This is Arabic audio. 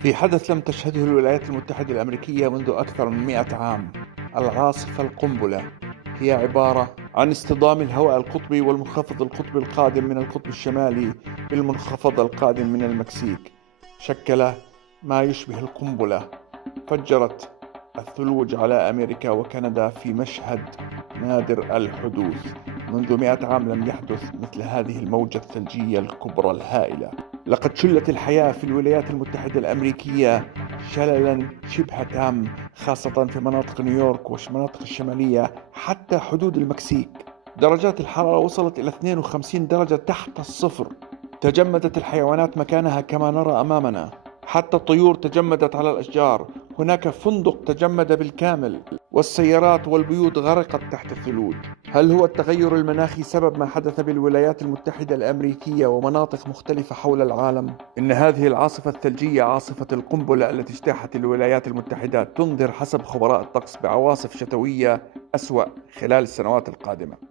في حدث لم تشهده الولايات المتحدة الأمريكية منذ أكثر من 100 عام، العاصفة القنبلة هي عبارة عن اصطدام الهواء القطبي والمنخفض القطبي القادم من القطب الشمالي بالمنخفض القادم من المكسيك. شكل ما يشبه القنبلة، فجرت الثلوج على أمريكا وكندا في مشهد نادر الحدوث. منذ 100 عام لم يحدث مثل هذه الموجة الثلجية الكبرى الهائلة. لقد شلت الحياة في الولايات المتحدة الأمريكية شللا شبه تام، خاصة في مناطق نيويورك والمناطق الشمالية حتى حدود المكسيك. درجات الحرارة وصلت إلى 52 درجة تحت الصفر. تجمدت الحيوانات مكانها كما نرى أمامنا، حتى الطيور تجمدت على الأشجار. هناك فندق تجمد بالكامل، والسيارات والبيوت غرقت تحت الثلوج. هل هو التغير المناخي سبب ما حدث بالولايات المتحدة الأمريكية ومناطق مختلفة حول العالم؟ إن هذه العاصفة الثلجية عاصفة القنبلة التي اجتاحت الولايات المتحدة تنذر حسب خبراء الطقس بعواصف شتوية أسوأ خلال السنوات القادمة.